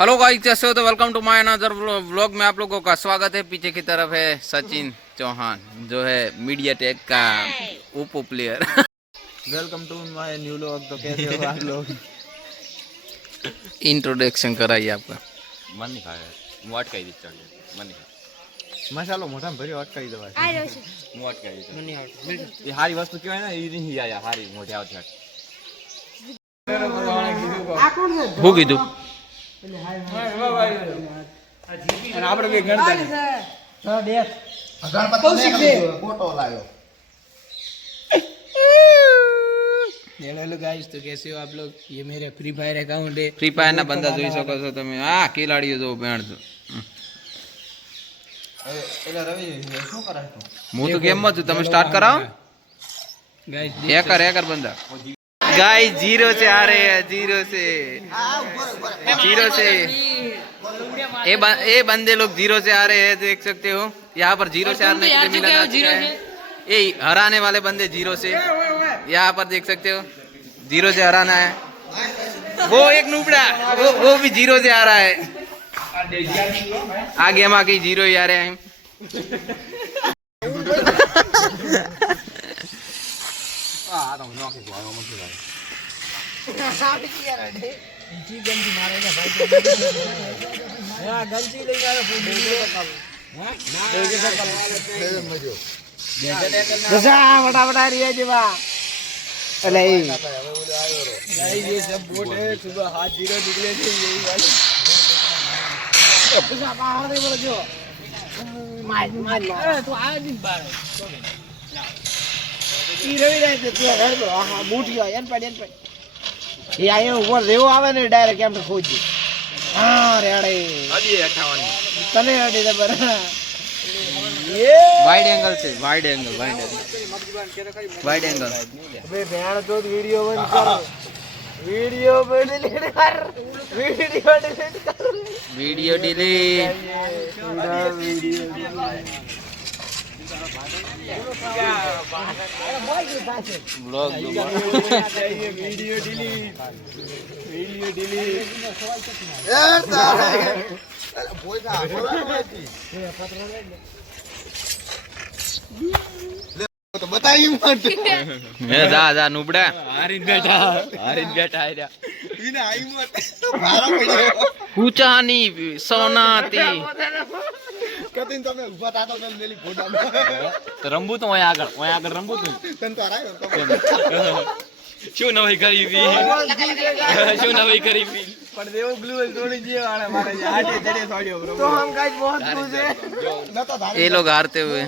Hello guys, कैसे हो? तो welcome to my another vlog में आप लोगों का स्वागत है। पीछे की तरफ है सचिन चौहान, जो है मीडिया टेक का Oppo player. Welcome to my new vlog. तो कैसे हो आप लोग? इंट्रोडक्शन कराइए आपका। मन नहीं खाया હું અટકાઈ દીધી ચાલ मन नहीं खाया મસાલો મોઢામાં ભર્યો અટકાવી દેવાય. હું અટકાઈ દીધી એ હારી વસ્તુ કહેવાય ને એ નહીં આયા હારી મોઢે આવતી હું કીધું? આપણે બે ગણતા ફોટો લાવ્યો. हेलो गाइस, तो कैसे हो आप लोग? ये मेरे फ्री फायर अकाउंट है. ફ્રી ફાયર ના બંદા જોઈ શકો છો તમે। આ ખેલાડીઓ જો બેણ છો। એલા રવિ શું કરાય તું? હું તો ગેમ માં છું, તમે સ્ટાર્ટ कराओ। गाइस हैकर बंदा गाइस जीरो से आ रहे हैं, जीरो से ये बंदे लोग जीरो से आ रहे हैं, देख सकते हो। यहाँ पर जीरो से हारने के लिए मिला जीरो है। ये हराने वाले बंदे जीरो से, यहाँ पर देख सकते हो, जीरो से हराना है। वो एक नुबड़ा वो भी जीरो से आ रहा है। आगे हम आके जीरो ही आ रहे हैं। ये सब बोट है, सुबह हाथ जीरो निकले थे यही वाले। तो आया दिन बार આવે ને ડાયરેક્ટ એમ ખોજી. હા રેડે તને રેડી દબર. वाइड एंगल से वाइड एंगल अबे भैया तो वीडियो बंद कर, वीडियो डिलीट कर, video delete. Blog video delete. तो बताइए मत। जा नुबड़ा હારીન બેઠા આર્યા इने आई मत मारा पड़્યો ऊंचा नहीं सोनाती કતિન તમે ઉભા થાતો તો લેલી ફોટામાં તો રંબુ તો ઓય આગળ રંબુ તું તન તો હરાયો શું નવાઈ કરી વી પણ દેવો ગ્લુ થોડી જે વાળા મારે હાટે ચડે છોડ્યો બ્રો. તો હમ ગાઈસ बहुत खुश है નતો ધારે ये लोग हारते हुए।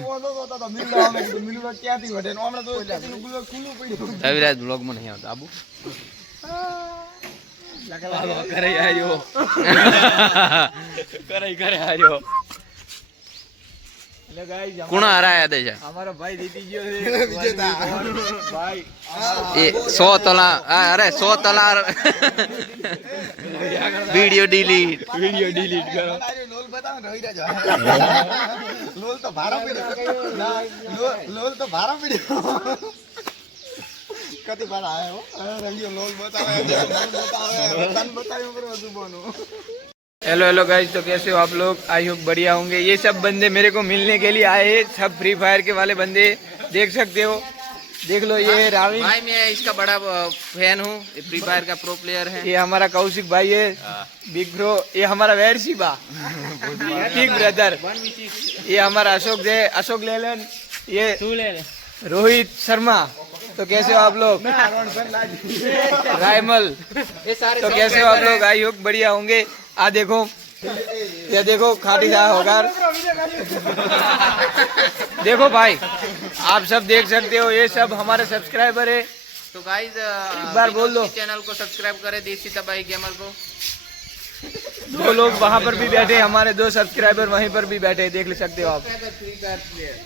તો મિલવા આવે કે મિલવા ક્યાંથી વઢે નો હમણાં તો કતિનું ગ્લુ ખુલ્લું પડ્યું. अविराज ब्लॉग में नहीं आता आबू। કરે આર્યો એટલે ગાઈસ कौन हरा है देजा? हमारा भाई जीती गयो है विजेता भाई। ये 100 तला अरे 100 तला वीडियो डिलीट करो। लोल बताओ रही जा लोल तो भारा पड़्यो लोल तो भारा पड़्यो कति बार आया हो रंगियो लोल बतावे तन बतायो करो सुबहनो। हेलो गाइस, तो कैसे हो आप लोग? आई होप बढ़िया होंगे। ये सब बंदे मेरे को मिलने के लिए आए हैं, सब फ्री फायर के वाले बंदे देख सकते हो। देख लो ये रावी भाई, मैं इसका बड़ा फैन हूँ, फ्री फायर का प्रो प्लेयर है। ये हमारा कौशिक भाई है, बिग ब्रो। ये हमारा वैरशिबा बिग ब्रदर। ये हमारा अशोक लेलन। ये रोहित शर्मा। तो कैसे हो आप लोग? रायमल। तो कैसे हो आप लोग? आई होप बढ़िया होंगे। देखो ये देखो खाटी सा होगा। देखो भाई, आप सब देख सकते हो, ये सब हमारे सब्सक्राइबर है। तो गाइस एक बार बोल दो, चैनल को सब्सक्राइब करें, देसी तबाही गेमर को। दो लोग वहाँ पर भी बैठे, हमारे 2 सब्सक्राइबर वहीं पर भी बैठे, देख सकते हो आप। Free fire player